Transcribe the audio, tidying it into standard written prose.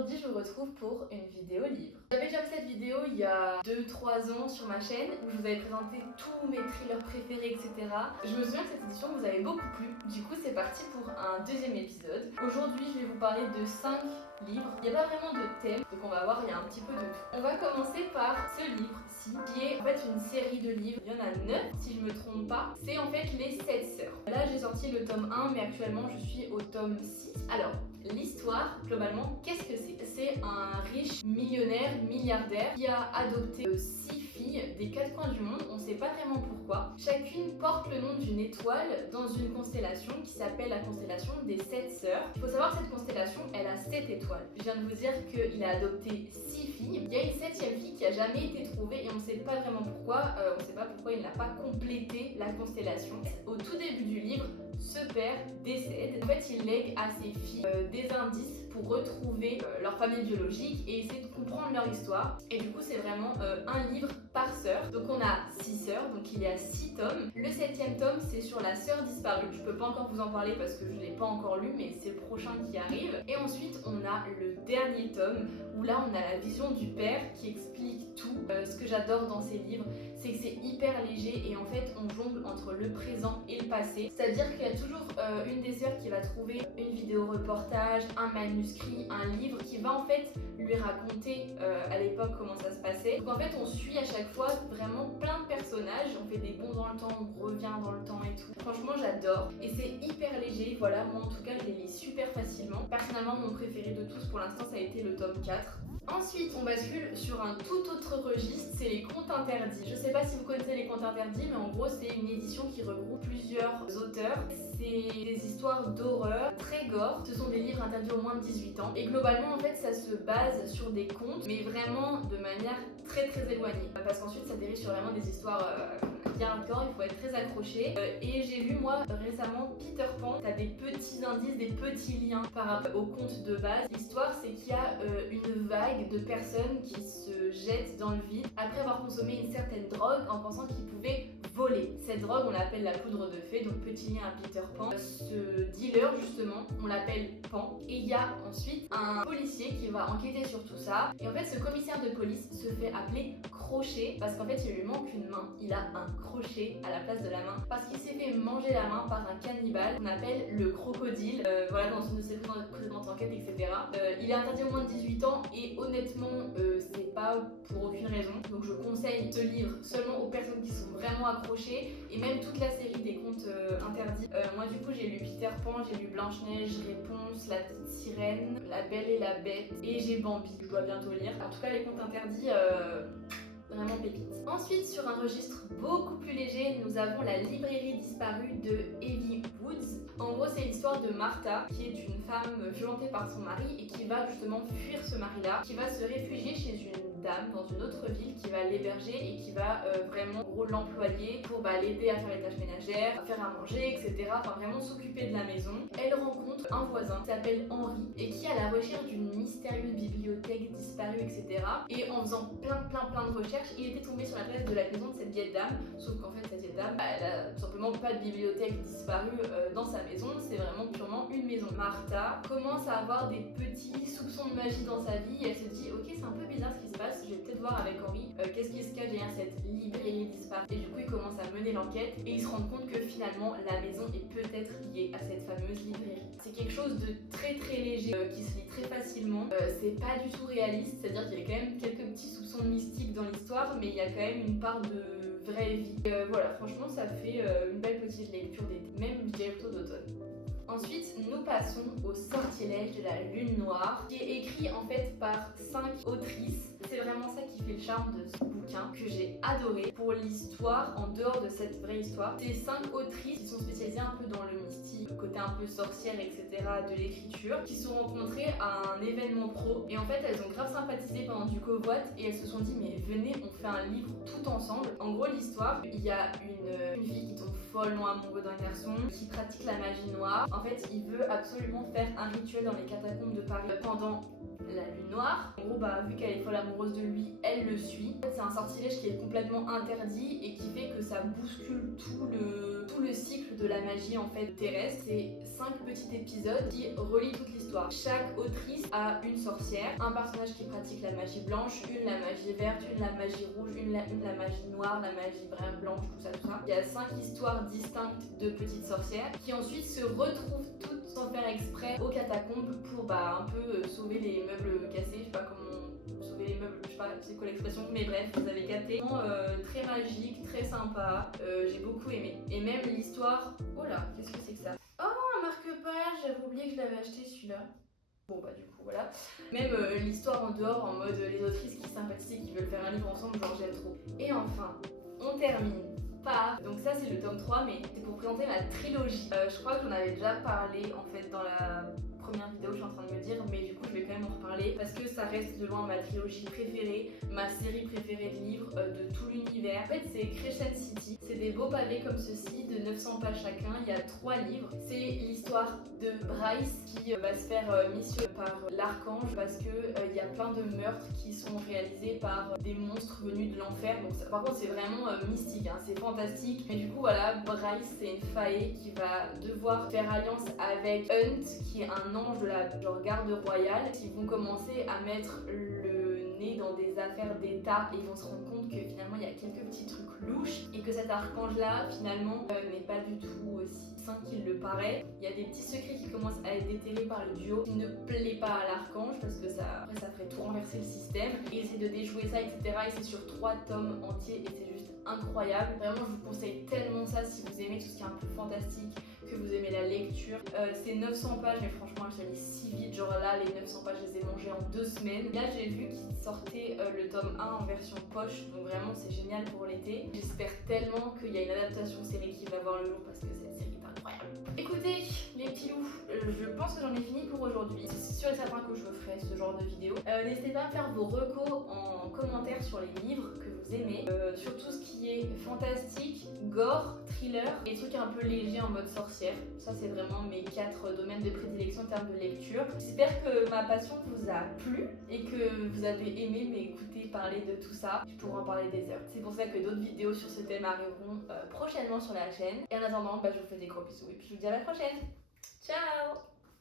Aujourd'hui, je vous retrouve pour une vidéo livre. J'avais déjà fait cette vidéo il y a 2-3 ans sur ma chaîne où je vous avais présenté tous mes thrillers préférés, etc. Je me souviens que cette édition vous avait beaucoup plu. Du coup, c'est parti pour un deuxième épisode. Aujourd'hui, je vais vous parler de 5 livres. Il n'y a pas vraiment de thème, donc on va voir, il y a un petit peu de tout. On va commencer par ce livre-ci, qui est en fait une série de livres. Il y en a 9, si je me trompe pas. C'est en fait les 7 sœurs. Là, j'ai sorti le tome 1, mais actuellement, je suis au tome 6. Alors, l'histoire, globalement, qu'est-ce que c'est? C'est un riche millionnaire, milliardaire, qui a adopté 6 filles des 4 coins du monde. On ne sait pas vraiment pourquoi. Chacune porte le nom d'une étoile dans une constellation qui s'appelle la constellation des 7 sœurs. Il faut savoir que cette constellation, elle a 7 étoiles. Je viens de vous dire qu'il a adopté 6 filles. Il y a une 7e fille qui a jamais été trouvée et on ne sait pas vraiment pourquoi. On ne sait pas pourquoi il n'a pas complété la constellation. Au tout début du livre, ce père décède. En fait, il lègue à ses filles des indices pour retrouver leur famille biologique et essayer de comprendre leur histoire. Et du coup, c'est vraiment un livre par sœur. Donc on a 6 sœurs, donc il y a 6 tomes. Le 7e tome, c'est sur la sœur disparue. Je peux pas encore vous en parler parce que je l'ai pas encore lu, mais c'est le prochain qui arrive. Et ensuite, on a le dernier tome où là, on a la vision du père qui explique tout. Ce que j'adore dans ces livres, c'est que c'est hyper léger et en fait, on jongle entre le présent et le passé. C'est-à-dire qu'il y a toujours une des sœurs qui va trouver une vidéo reportage, un manuscrit, un livre qui va en fait lui raconter à l'époque comment ça se passait. Donc en fait, on suit à chaque fois vraiment plein de personnages, on fait des bonds dans le temps, on revient dans le temps et tout. Franchement, j'adore et c'est hyper léger. Voilà, moi en tout cas, je les lis super facilement. Personnellement, mon préféré de tous pour l'instant, ça a été le tome 4. Ensuite, on bascule sur un tout autre registre, c'est les contes interdits. Je sais pas si vous connaissez les contes interdits, mais en gros, c'est une édition qui regroupe plusieurs auteurs. C'est des histoires d'horreur, très gore. Ce sont des livres interdits au moins de 18 ans. Et globalement, en fait, ça se base sur des contes, mais vraiment de manière très éloignée. Parce qu'ensuite, ça dérive sur vraiment des histoires bien hardcore, il faut être très accroché. Et j'ai lu, moi, récemment, Peter Pan. T'as des petits indices, des petits liens par rapport aux contes de base. L'histoire, c'est qu'il y a une vague de personnes qui se jettent dans le vide après avoir consommé une certaine drogue en pensant qu'ils pouvaient voler. Cette drogue, on l'appelle la poudre de fée, donc petit lien à Peter Pan. Ce dealer, justement, on l'appelle Pan. Et il y a ensuite un policier qui va enquêter sur tout ça. Et en fait, ce commissaire de police se fait appeler Crochet parce qu'en fait, il lui manque une main. Il a un crochet à la place de la main parce qu'il s'est fait manger la main par un cannibale qu'on appelle le crocodile. Voilà, dans une de ses précédentes enquêtes, etc. Il est interdit au moins de 18 ans et honnêtement, c'est pas pour aucune raison. Donc je conseille ce livre seulement aux personnes qui sont vraiment accrochées et même toute la série des contes interdits. Moi du coup j'ai lu Peter Pan, j'ai lu Blanche-Neige, Réponse, La Petite Sirène, La Belle et la Bête et j'ai Bambi, je dois bientôt lire. En tout cas les contes interdits, vraiment pépite. Ensuite, sur un registre beaucoup plus léger, nous avons La librairie disparue de Evie Woods. En gros, c'est l'histoire de Martha, qui est une femme violentée par son mari et qui va justement fuir ce mari-là, qui va se réfugier chez une dame dans une autre ville qui va l'héberger et qui va vraiment en gros l'employer pour l'aider à faire les tâches ménagères, à faire à manger, etc. Enfin vraiment s'occuper de la maison. Elle rencontre un voisin qui s'appelle Henri et qui est à la recherche d'une mystérieuse bibliothèque disparue, etc. Et en faisant plein de recherches, il était tombé sur l'adresse de la maison de cette vieille dame, sauf qu'en fait cette vieille dame, elle a tout simplement pas de bibliothèque disparue dans sa maison, c'est vraiment purement une maison. Martha commence à avoir des petits soupçons de magie dans sa vie et elle se dit ok c'est un peu bizarre ce qui se passe, je vais peut-être voir avec Henri qu'est-ce qui se cache derrière cette librairie disparue. Et du coup il commence à mener l'enquête et il se rend compte que finalement la maison est peut-être liée à cette fameuse librairie. C'est quelque chose de très léger qui se lit très facilement, c'est pas du tout réaliste, c'est-à-dire qu'il y a quand même quelques petits soupçons mystiques dans l'histoire mais il y a quand même une part de vraie vie. Voilà, franchement ça fait une belle petite lecture d'été, même je dirais plutôt d'automne. Ensuite, nous passons au Sortilège de la Lune Noire, qui est écrit en fait par 5 autrices. C'est vraiment ça qui fait le charme de ce bouquin que j'ai adoré. Pour l'histoire, en dehors de cette vraie histoire, c'est 5 autrices qui sont spécialisées un peu dans le mystique, le côté un peu sorcière, etc. de l'écriture, qui se sont rencontrées à un événement pro. Et en fait, elles ont grave sympathisé pendant du covoit et elles se sont dit mais venez, on fait un livre tout ensemble. En gros, l'histoire, il y a une fille qui tombe follement amoureux d'un garçon qui pratique la magie noire. En fait, il veut absolument faire un rituel dans les catacombes de Paris pendant la lune noire. En gros, vu qu'elle est folle amoureuse de lui, elle le suit. En fait, c'est un sortilège qui est complètement interdit et qui fait que ça bouscule tout le cycle de la magie en fait terrestre. C'est 5 petits épisodes qui relient toute l'histoire. Chaque autrice a une sorcière, un personnage qui pratique la magie blanche, une la magie verte, une la magie rouge, une la magie noire, la magie blanche, tout ça. Il y a 5 histoires distinctes de petites sorcières qui ensuite se retrouvent toutes sans faire exprès aux catacombes pour un peu sauver les meubles cassés. Je sais pas comment sauver les meubles, je sais pas c'est quoi l'expression, mais bref, vous avez capté. Très magique, très sympa, j'ai beaucoup aimé. Et même l'histoire, oh là, qu'est-ce que c'est que ça? Oh, un marque-page, j'avais oublié que je l'avais acheté celui-là. Bon du coup voilà. Même l'histoire en dehors, en mode les autrices qui sympathisent et qui veulent faire un livre ensemble, genre j'aime trop. Et enfin, on termine par, donc ça c'est le tome 3, mais c'est pour présenter ma trilogie. Je crois que j'en avais déjà parlé en fait dans la première vidéo, je suis en train de me dire, mais du coup je vais quand même en reparler parce que ça reste de loin ma trilogie préférée, ma série préférée de livres de tout l'univers. En fait c'est Crescent City, c'est des beaux pavés comme ceci de 900 pages chacun, il y a 3 livres. C'est l'histoire de Bryce qui va se faire mission par l'archange parce que il y a plein de meurtres qui sont réalisés par des monstres venus de l'enfer. Donc ça, par contre c'est vraiment mystique, hein, c'est fantastique. Mais du coup voilà, Bryce c'est une fae qui va devoir faire alliance avec Hunt qui est un ange de la garde royale, qui vont commencer à mettre le nez dans des affaires d'état et ils vont se rendre compte que finalement il y a quelques petits trucs louches et que cet archange là finalement n'est pas du tout aussi sain qu'il le paraît. Il y a des petits secrets qui commencent à être déterrés par le duo qui ne plaît pas à l'archange parce que ça ferait tout renverser le système et essayer de déjouer ça, etc. Et c'est sur 3 tomes entiers et c'est juste incroyable. Vraiment je vous conseille tellement ça si vous aimez tout ce qui est un peu fantastique, que vous aimez la lecture. C'est 900 pages mais franchement je les lis si vite, genre là les 900 pages je les ai mangées en 2 semaines. Là j'ai vu qu'il sortait le tome 1 en version poche, donc vraiment c'est génial pour l'été. J'espère tellement qu'il y a une adaptation série qui va voir le jour parce que cette série est incroyable. Écoutez les petits loups, je pense que j'en ai fini pour aujourd'hui. C'est sûr et certain que je ferai ce genre de vidéo. N'hésitez pas à faire vos recos en commentaire sur les livres que vous aimez, sur tout ce qui est fantastique, gore, thriller et trucs un peu légers en mode sorcière. Ça c'est vraiment mes 4 domaines de prédilection en termes de lecture. J'espère que ma passion vous a plu et que vous avez aimé m'écouter parler de tout ça. Je pourrais en parler des heures. C'est pour ça que d'autres vidéos sur ce thème arriveront prochainement sur la chaîne. Et en attendant, je vous fais des gros bisous et puis je vous dis à la prochaine. Ciao!